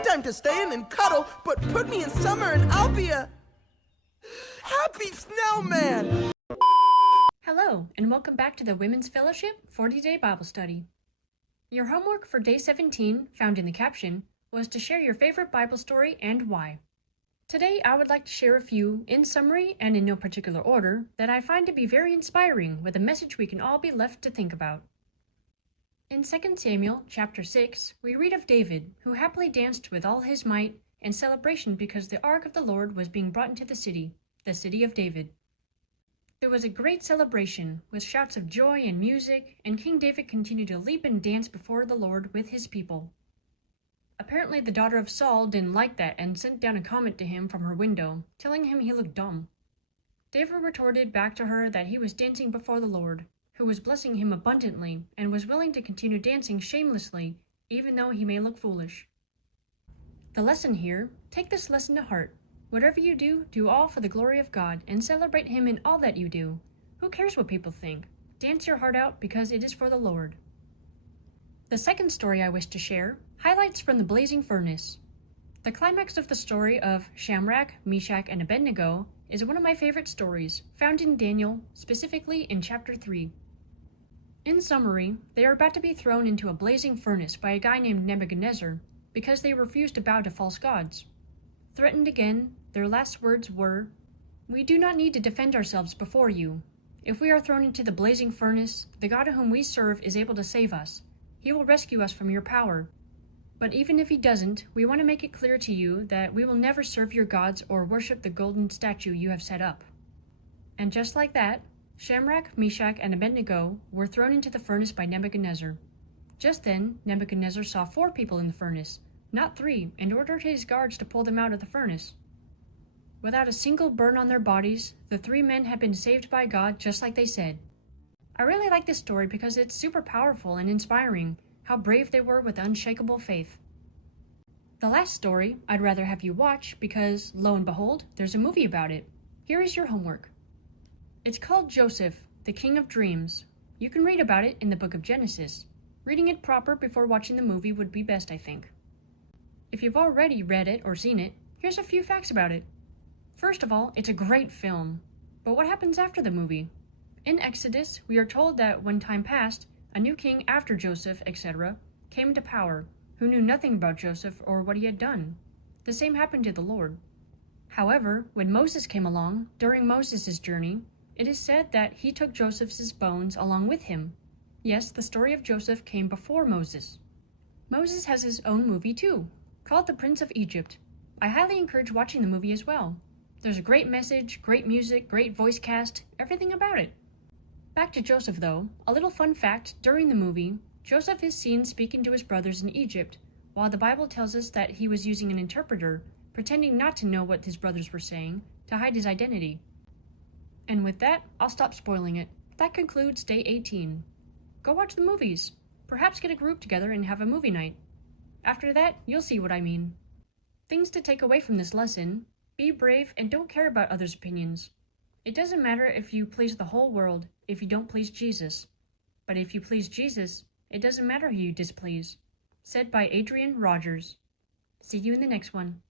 no time to stay in and cuddle, but put me in summer and I'll be a happy snowman! Hello, and welcome back to the Women's Fellowship 40-Day Bible Study. Your homework for Day 17, found in the caption, was to share your favorite Bible story and why. Today, I would like to share a few, in summary and in no particular order, that I find to be very inspiring with a message we can all be left to think about. In 2 Samuel chapter 6, we read of David, who happily danced with all his might in celebration because the ark of the Lord was being brought into the city of David. There was a great celebration, with shouts of joy and music, and King David continued to leap and dance before the Lord with his people. Apparently the daughter of Saul didn't like that and sent down a comment to him from her window, telling him he looked dumb. David retorted back to her that he was dancing before the Lord, who was blessing him abundantly and was willing to continue dancing shamelessly, even though he may look foolish. The lesson here: take this lesson to heart. Whatever you do, do all for the glory of God and celebrate Him in all that you do. Who cares what people think? Dance your heart out because it is for the Lord. The second story I wish to share highlights from the blazing furnace. The climax of the story of Shadrach, Meshach, and Abednego is one of my favorite stories, found in Daniel, specifically in chapter 3. In summary, they are about to be thrown into a blazing furnace by a guy named Nebuchadnezzar because they refused to bow to false gods. Threatened again, their last words were, "We do not need to defend ourselves before you. If we are thrown into the blazing furnace, the God whom we serve is able to save us. He will rescue us from your power. But even if he doesn't, we want to make it clear to you that we will never serve your gods or worship the golden statue you have set up." And just like that, Shadrach, Meshach, and Abednego were thrown into the furnace by Nebuchadnezzar. Just then, Nebuchadnezzar saw 4 people in the furnace, not 3, and ordered his guards to pull them out of the furnace. Without a single burn on their bodies, the 3 men had been saved by God just like they said. I really like this story because it's super powerful and inspiring, how brave they were with unshakable faith. The last story I'd rather have you watch because, lo and behold, there's a movie about it. Here is your homework. It's called Joseph, the King of Dreams. You can read about it in the book of Genesis. Reading it proper before watching the movie would be best, I think. If you've already read it or seen it, here's a few facts about it. First of all, it's a great film. But what happens after the movie? In Exodus, we are told that when time passed, a new king after Joseph, etc., came to power, who knew nothing about Joseph or what he had done. The same happened to the Lord. However, when Moses came along, during Moses' journey, it is said that he took Joseph's bones along with him. Yes, the story of Joseph came before Moses. Moses has his own movie too, called The Prince of Egypt. I highly encourage watching the movie as well. There's a great message, great music, great voice cast, everything about it. Back to Joseph though, a little fun fact: during the movie, Joseph is seen speaking to his brothers in Egypt, while the Bible tells us that he was using an interpreter, pretending not to know what his brothers were saying, to hide his identity. And with that, I'll stop spoiling it. That concludes Day 18. Go watch the movies. Perhaps get a group together and have a movie night. After that, you'll see what I mean. Things to take away from this lesson: be brave and don't care about others' opinions. It doesn't matter if you please the whole world if you don't please Jesus. But if you please Jesus, it doesn't matter who you displease. Said by Adrian Rogers. See you in the next one.